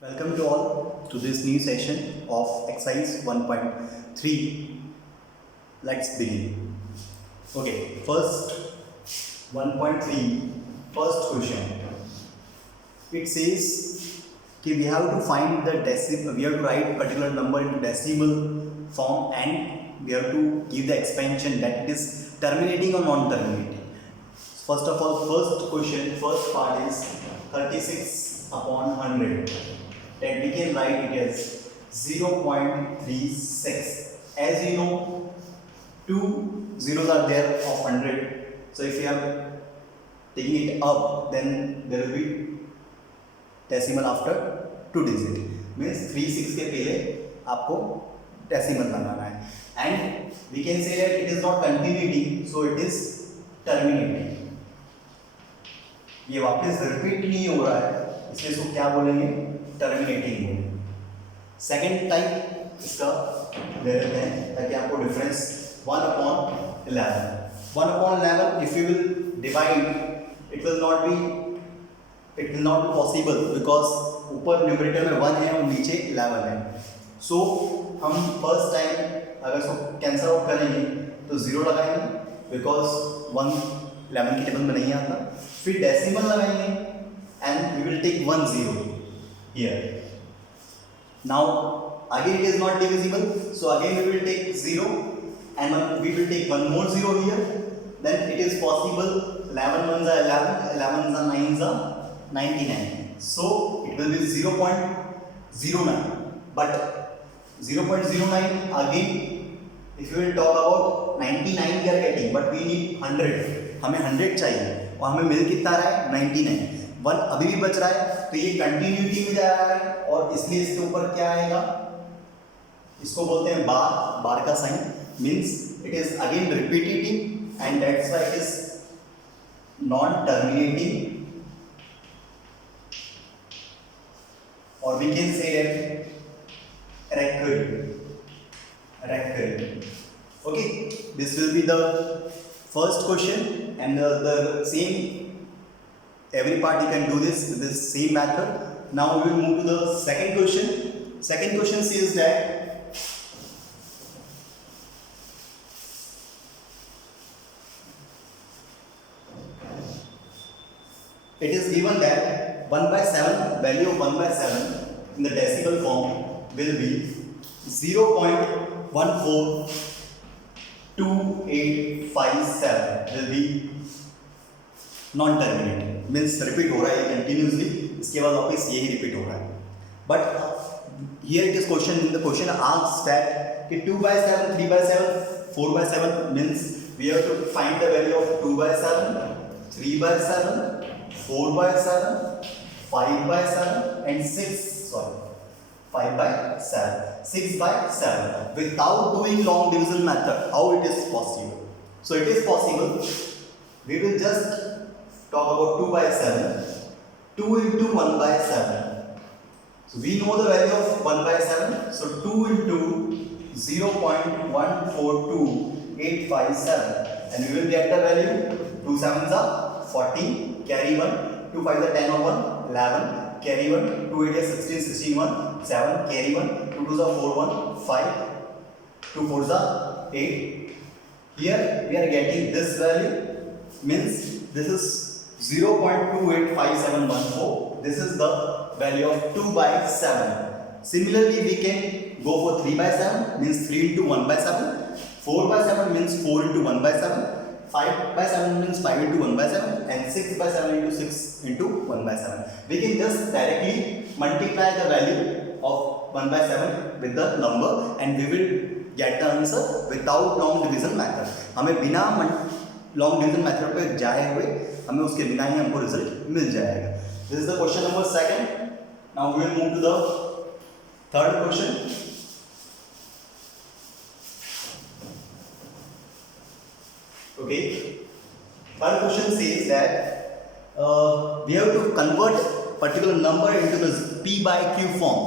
Welcome to all to this new session of exercise 1.3. Let's begin. Okay, first 1.3, first question. It says कि we have to find the decimal, we have to write particular number into decimal form and we have to give the expansion that it is terminating or non-terminating. First of all, first question, first part is 36 upon 100. That we can write it as 0.36. As you know, two zeros are there of 100. So if you are taking it up, then there will be decimal after 2 digit. Means 36 के पहले आपको decimal लगाना है. And we can say that it is not continuing, so it is terminating. ये वापस repeat नहीं हो रहा है, इसलिए इसको क्या बोलेंगे? टर्मिनेटिंग बोलेंगे. सेकेंड टाइप इसका ले लेते हैं ताकि आपको difference 1/11. 1/11 if you will divide, it will not be possible because ऊपर न्यूमरेटर में 1 है और नीचे 11 है. सो हम फर्स्ट टाइम अगर इसको कैंसल आउट करेंगे तो 0 लगाएंगे बिकॉज 1 11 की टेबल में नहीं आता. फिर डेसिमल लगाएंगे and we will take 1 0 here. Now again it is not divisible, so again we will take 0 and we will take one more 0 here. Then it is possible 11 ones are 11, 11 are 9s are 99. So it will be 0.09. But 0.09 again, if you will talk about 99 we are getting, but we need 100. हमें 100 चाहिए और हमें मिल कितना रहा है 99. 1 अभी भी बच रहा है तो ये कंटिन्यूटी में जा रहा है और इसलिए इसके ऊपर क्या आएगा? इसको बोलते हैं बार. बार का sign means it is again repetitive and that's why it is non terminating और we can say that recurring. Okay, this will be the first question and the same. Every part you can do this with the same method. Now we will move to the second question. Second question says that it is given that 1/7, value of 1/7 in the decimal form will be 0.142857 will be non-terminating. Means repeat हो रहा है continuously, इसके बाद वापस यही repeat हो रहा है. But here it is question in the question asks that कि 2/7, 3/7, 4/7 means we have to find the value of 2/7, 3/7, 4/7, 5/7 and 6/7 without doing long division method. How it is possible? So it is possible. We will just talk about 2/7. 2 into 1/7. So we know the value of 1/7. So 2 into 0.142857 and we will get the value. 2 7s are 14, carry 1, 2 5s are 10 or 1, 11, carry 1, 2 8 is 16, 16 1, 7, carry 1, 2 2s are 4 1, 5, 2 4s are 8. Here we are getting this value, means this is 0.285714. This is the value of 2/7. Similarly, we can go for 3/7, means 3 into 1/7. 4/7 means 4 into 1/7. 5/7 means 5 into 1/7, and 6/7 into 6 into 1/7. We can just directly multiply the value of 1/7 with the number, and we will get the answer without long division method. हमें बिना long division method पे जाए हुए हमें उसके बिना ही हमको result मिल जाएगा. This is the question number second. Now we will move to the third question. Okay, third question says that we have to convert particular number into the p by q form.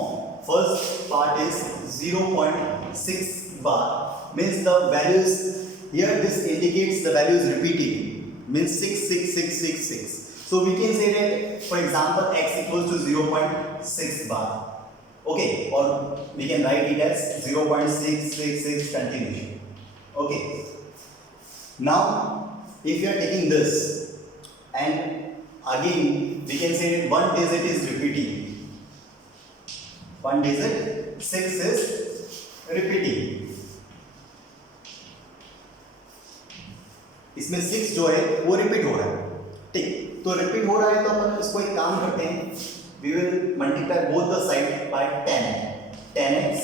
First part is 0.6 bar, means the values here this indicates the value is repeating, means 6 6 6 6 6. So we can say that, for example, x equals to 0.6 bar. Okay, or we can write it as 0.666 continuation. Okay. Now, if you are taking this, and again we can say that one digit is repeating. One digit 6 is repeating. इसमें 6 जो है वो repeat हो रहा है, ठीक। तो repeat हो रहा है तो अपन इसको एक काम करते हैं, we will multiply both the side by 10x।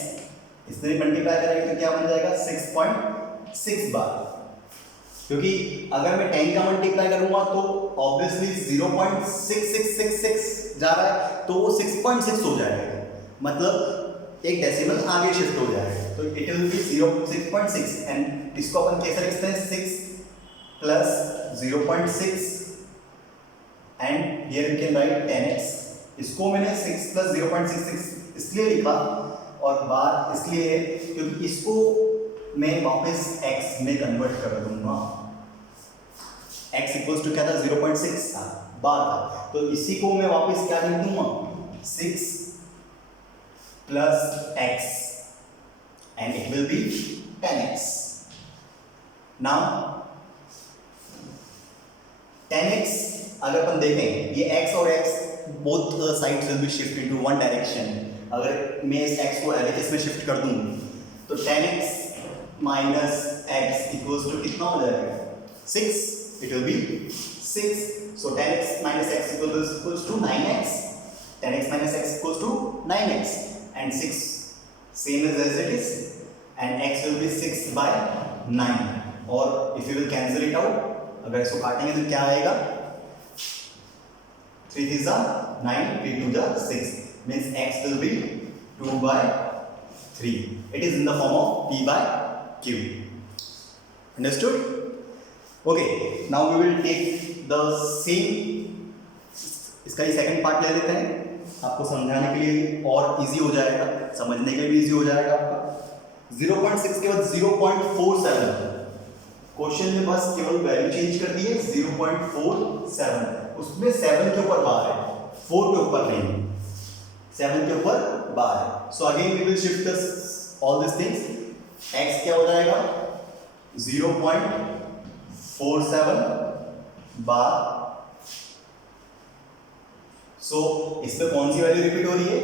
इससे मल्टीप्लाई करेंगे तो क्या बन जाएगा 6.6 बार, क्योंकि अगर मैं 10 का मल्टीप्लाई करूंगा तो ऑब्वियसली 0.6666 जा रहा है तो वो 6.6 हो जाएगा, मतलब एक डेसिमल आगे शिफ्ट हो जाएगा, तो इट विल बी 6.6। एंड इसको अपन कैसे लिखते हैं 6 plus 0.6 and here you can write 10x। इसको मैंने 6 plus 0.66 इसलिए लिखा और बार इसलिए है क्योंकि इसको मैं वापस x में कन्वर्ट कर दूंगा। x इक्वल्स टू क्या था 0.6 था, बार था, तो इसी को मैं वापस क्या लिख दूंगा 6 plus x and it will be 10x। now 10x अगर अपन देखें ये x और x both sides will be shift into one direction. अगर मैं इस x को LHS में शिफ्ट कर दूं तो 10x minus x equals to कितना हो जाएगा 6, it will be 6। So 10x minus x equals to 9x, 10x minus x equals to 9x and 6 same as it is and x will be 6 by 9। और if you will cancel it out, अगर इसको काटेंगे तो क्या आएगा 3 3 9, 3 2 6 means x will be 2 by 3। It is in the form of p by q। Understood? Okay, now we will take the same, इसका ही second part ले लेते हैं, आपको समझाने के लिए और इजी हो जाएगा, समझने के लिए भी इजी हो जाएगा आपका। 0.6 के बाद 0.47, क्वेश्चन में बस केवल वैल्यू चेंज कर दी है 0.47, उसमें 7 के ऊपर बार है, 4 के ऊपर नहीं, 7 के ऊपर बार है। So again we will shift this all this things. x क्या हो जाएगा 0.47 बार। सो इसमें कौन सी वैल्यू रिपीट हो रही है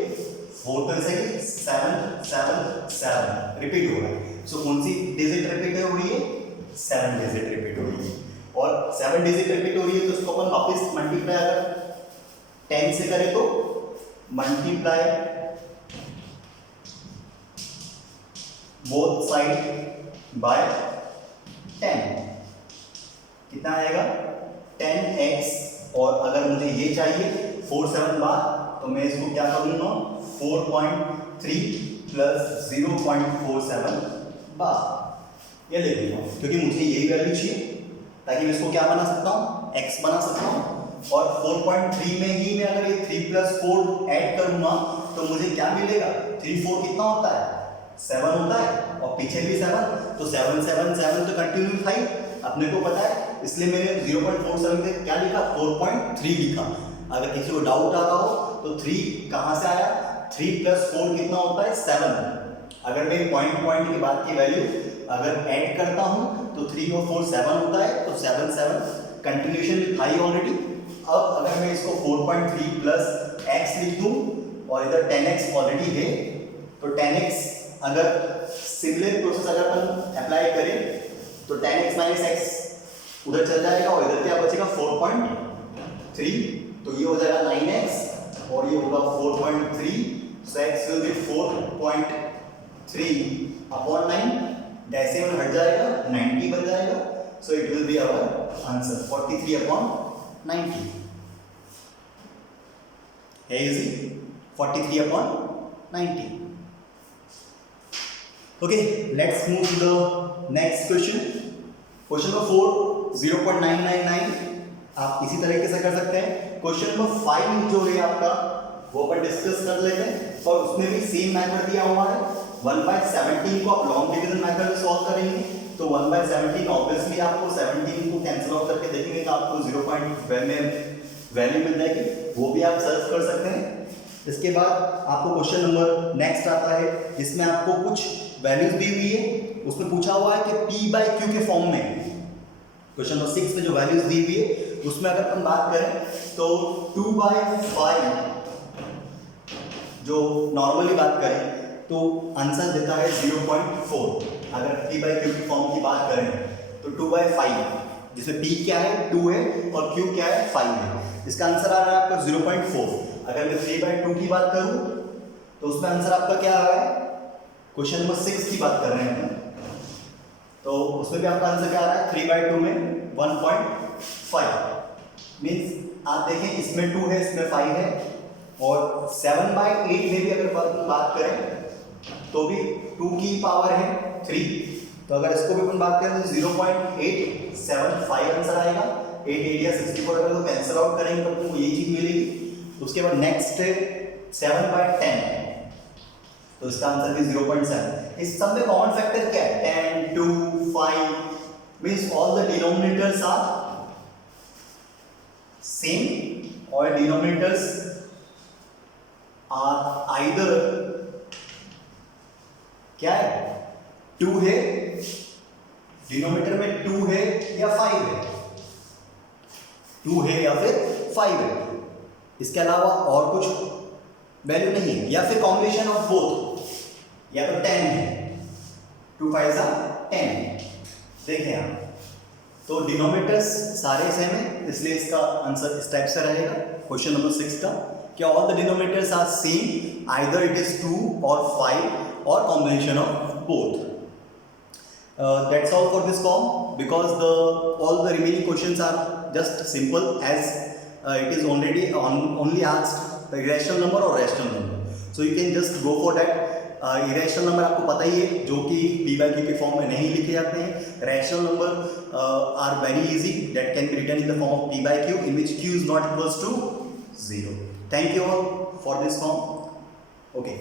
4 तो ऐसे 7 7 7 रिपीट हो रहा है। सो कौन सी डिजिट रिपीट हो रही है 7 डिजिट रिपीट हो रही है, और 7 डिजिट रिपीट हो रही है तो उसको अपन वापस मल्टीप्लाई अगर 10 से करें तो मल्टीप्लाई बोथ साइड बाय 10, कितना आएगा 10x। और अगर मुझे ये चाहिए 47 बार तो मैं इसको क्या करूंगा 4.3 प्लस 0.47 बार ये ले लूंगा, क्योंकि मुझे यही वैल्यू चाहिए ताकि मैं इसको क्या बना सकता हूँ x बना सकता हूँ। और 4.3 में ही मैं अगर ये 3 प्लस 4 ऐड करूंगा तो मुझे क्या मिलेगा 3 4 कितना होता है 7 होता है, और पीछे भी 7, तो 7 7 7 तो कंटिन्यू था ही अपने को पता है, इसलिए मैंने 0.47 पे क्या लिखा 4.3 लिखा। अगर किसी को डाउट आ रहा हो तो 3 कहाँ से आया, 3 प्लस 4 कितना होता है 7। अगर मैं पॉइंट के बाद की वैल्यू अगर ऐड करता हूँ तो 3 और 4 7 होता है, तो 7 7 कंटिन्यूएशन था ही ऑलरेडी। अब अगर मैं इसको 4.3 प्लस x लिख दूँ और इधर 10x ऑलरेडी है, तो 10x अगर सिमिलर प्रोसेस अगर अपन अप्लाई करें तो 10x माइनस x उधर चल जाएगा और इधर क्या बचेगा 4.3, तो ये हो जाएगा 9x और ये होगा 4.3, so x will be 4.3 upon 9, decimal हट जाएगा 90 बन जाएगा, so it will be our answer 43 upon 90 है easy 43 upon 90। Okay, let's move to the next question. Question number 4 0.999 आप इसी तरीके से कर सकते हैं। क्वेश्चन नंबर 5 जो है आपका वो अपन डिस्कस कर लेते हैं, और उसमें भी सेम मेथड दिया हुआ है। 1/17 को आप लॉन्ग डिवीजन मेथड में सॉल्व करेंगे, तो 1/17 ऑब्वियसली आपको 17 को कैंसिल आउट करके देखेंगे तो आपको वैल्यू मिल जाएगी, वो भी आप सर्च कर सकते हैं। इसके बाद आपको क्वेश्चन नंबर नेक्स्ट आता है, जिसमें आपको कुछ वैल्यूज दी हुई है, उसमें पूछा हुआ है कि P/Q के फॉर्म में। क्वेश्चन नंबर 6 में जो वैल्यूज दी हुई है उसमें अगर हम बात करें तो 2/5 जो नॉर्मली बात करें तो आंसर देता है 0.4। अगर P/Q की फॉर्म की बात करें तो 2/5, जिसमें P क्या है 2 है और Q क्या है 5 है, इसका आंसर आ रहा है आपका 0.4। अगर मैं 3/2 की बात करूं तो उसमें आंसर आपका क्या आ रहा है, क्वेश्चन नंबर 6 की बात कर रहे हैं हम, तो उसमें भी आपका आंसर क्या आ रहा है 3/2 में 1.5। मीन्स आप देखें इसमें 2 है, इसमें 5 है, और 7/8 में भी अगर बात करें तो भी 2 की पावर है 3, तो अगर इसको भी अपन बात करें तो 0.875 आंसर आएगा। 8 या 64 अगर तो कैंसिल आउट करेंगे तो आपको यही चीज मिलेगी। उसके बाद नेक्स्ट है 7/10, तो इसका आंसर भी 0.7। इस सब में कॉमन फैक्टर क्या है, 10, 2, 5, means all the denominators are same और डिनोमिनेटर्स आर आइदर क्या है 2 है, डिनोमिनेटर में 2 है या 5 है, 2 है या फिर 5 है, इसके अलावा और कुछ वैल्यू नहीं है, या फिर कॉम्बिनेशन ऑफ बोथ, या तो 10 है, 2 5 10। देखें आप तो डिनोमिनेटर्स सारे सेम है, इसलिए इसका आंसर इस टाइप से रहेगा क्वेश्चन नंबर 6 का, क्या all the denominators are same, either it is 2 और 5 or combination of both. That's all for this form, because all the remaining questions are just simple, as it is only asked the irrational number or rational number, so you can just go for that. irrational number आपको पता ही है जो कि P/Q के form में नहीं लिखे जाते हैं। rational number are very easy, that can be written in the form of P/Q in which Q is not equals to 0. Thank you all for this form. Okay.